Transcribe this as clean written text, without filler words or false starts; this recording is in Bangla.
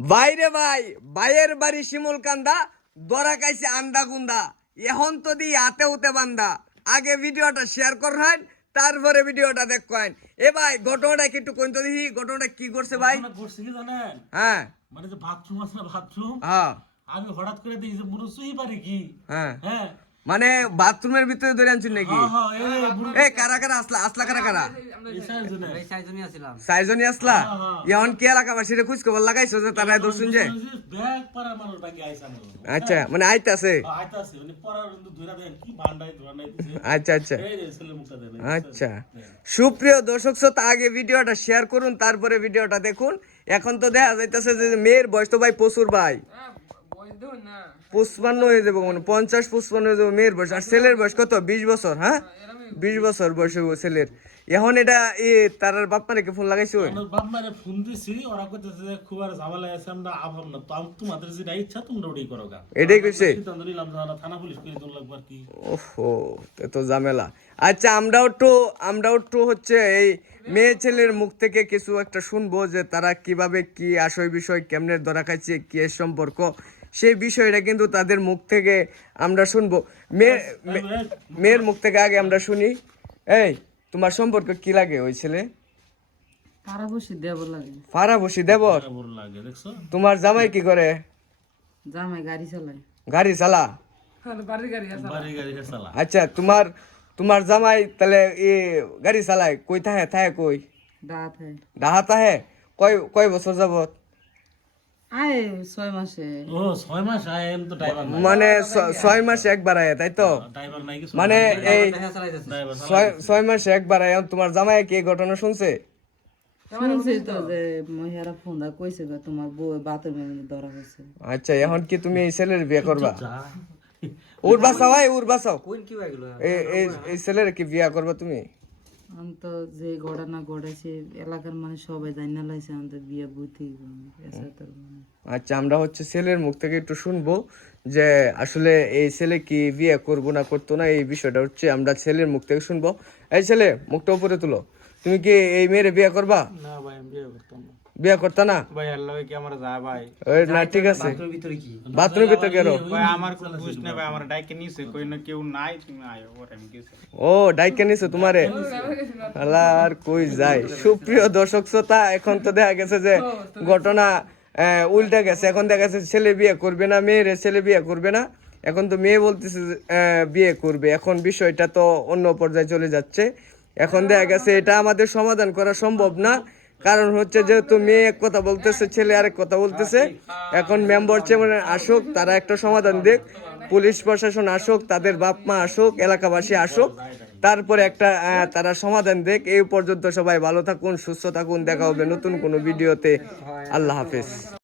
বাইরে ভাই ভাইয়ের বাড়ি শিমুলকান্দা দরা খাইছে আন্দা গুন্দা এখন তো দি হাতে উতে বান্দা আগে ভিডিওটা শেয়ার করেন তারপরে ভিডিওটা দেখেন এ ভাই ঘটনাটা কি একটু কইতো দেখি ঘটনাটা কি করছে ভাই করছে কি জানেন হ্যাঁ মানে যে বাথরুম আছে না বাথরুম হ্যাঁ আমি হঠাৎ করে দেখি যে বুড়ো শুই পারে কি হ্যাঁ হ্যাঁ মানে বাথরুমের ভিতরে ধরে আনছেন নাকি হ্যাঁ এই বুড়ো এ কারা কারা আসলা আসলা কারা কারা এই সাইজনে সাইজনই আসলা এখন কি এলাকাবাসীরে খুঁজ খবর লাগাইছো যে তারা দর্শন যে ব্যাগ পারা মানুষ বাকি আইছে আমার আচ্ছা মানে আইতাছে আইতাছে মানে পড়ার ধরে দেন কি ভান্ডাই ধরাই দিছে আচ্ছা আচ্ছা এই যে ছেলে মুখটা দেন আচ্ছা সুপ্রিয় দর্শক শ্রোতা আগে ভিডিওটা শেয়ার করুন তারপরে ভিডিওটা দেখুন এখন তো দেখা যাইতেছে যে মেয়ের বয়স তো ভাই প্রচুর ভাই 55 হয়ে যাবে মানে 50-55 হয়ে যাবে মেয়ের বয়স আর ছেলের বয়স কত 20 বছর হ্যাঁ 20 বছর বয়স হইব ছেলের এখন এটা তার বাপ মারে কি ফোন লাগাইছো আমার বাপ মারে ফোন দিছি ওরা কইতেছে যে খুব আর ঝামেলা আছে আমরা আভাম না তো তোমাদের যেটা ইচ্ছা তোমরা ওটাই করো গা এটাই কইছে সিদ্ধান্ত নিলাম যে থানা পুলিশ করে দৌড় লাগবে আর কি ওহো তো ঝামেলা আচ্ছা আমরাও একটু হচ্ছে এই মেয়ে ছেলের মুখ থেকে কিছু একটা শুনবো যে তারা কিভাবে কি আশয় বিষয় কেমনে ধরা খাইছে কি এর সম্পর্ক সেই বিষয়টা কিন্তু তাদের মুখ থেকে আমরা শুনবো মেয়ের মুখ থেকে আগে আমরা শুনি এই তোমার সম্পর্ক কি লাগে ওই ছেলে ফারাবসি দেবর লাগে ফারাবসি দেবর বড় লাগে দেখছো তোমার জামাই কি করে জামাই গাড়ি চালায় গাড়ি চালা বাড়ি গাড়ি চালা আচ্ছা তোমার জামাই তাহলে গাড়ি চালায় কই থাহে থাহে কই দাঁত হয় ডাহা থাহে কয় বছর যাবত আয় 6 মাসে ও 6 মাস আইম তো ড্রাইভার নাই মানে 6 মাসে একবার আয় তাই তো ড্রাইভার নাই কিছু মানে এই ড্রাইভার 6 মাসে একবার আয় তোমার জামাই কি এই ঘটনা শুনছে শুনছি তো যে মহিলারা ফোন দা কইছে যে তোমার বউ বাথরুমে ধরা হয়েছে আচ্ছা এখন কি তুমি এই ছেলের বিয়ে করবা উর বাসাও ভাই উর বাসাও এই ছেলের কি বিয়ে করবা তুমি আমি তো যে ঘটনা ঘটেছে এলাকার মানুষ সবাই জানা লাইছে আমাদের বিয়ে বুঝি আচ্ছা আমরা হচ্ছে ছেলের মুখ থেকে একটু শুনবো যে আসলে এই ছেলে কি বিয়ে করবো না করতো না এই বিষয়টা হচ্ছে আমরা ছেলের মুখ থেকে শুনবো এই ছেলে মুখটা উপরে তুলো তুমি কি এই মেয়েরে বিয়ে করবা না ভাই আমি বিয়ে করতাম না বিয়ে করতা না ভাই আল্লাহ কি আমার যা ভাই ওই না ঠিক আছে বাথরুমের ভিতরে কেন ভাই আমার কোন বুঝ না ভাই আমার ডাইকে নিছে কই না কেউ নাই তুমি আয়ো ওরে আমি গেছি ও ডাইকে নিছো তোমারে আল্লাহ আর কই যায় সুপ্রিয় দর্শক শ্রোতা এখন তো দেখা গেছে যে ঘটনা উল্টা গেছে এখন দেখা গেছে ছেলে বিয়ে করবে না মেয়ের ছেলে বিয়ে করবে না এখন তো মেয়ে বলতেছে বিয়ে করবে এখন বিষয়টা তো অন্য পর্যায়ে চলে যাচ্ছে এখন দেখা গেছে এটা আমাদের সমাধান করা সম্ভব না কারণ হচ্ছে যেহেতু মেয়ে এক কথা বলতেছে ছেলে আরেক কথা বলতেছে এখন মেম্বার চেয়ারম্যান আসুক তারা একটা সমাধান দেখ পুলিশ প্রশাসন আসুক তাদের বাপ মা আসুক এলাকাবাসী আসুক তারপরে একটা তারা সমাধান দেখ এই পর্যন্ত সবাই ভালো থাকুন সুস্থ থাকুন দেখা হবে নতুন কোনো ভিডিওতে আল্লাহ হাফেজ।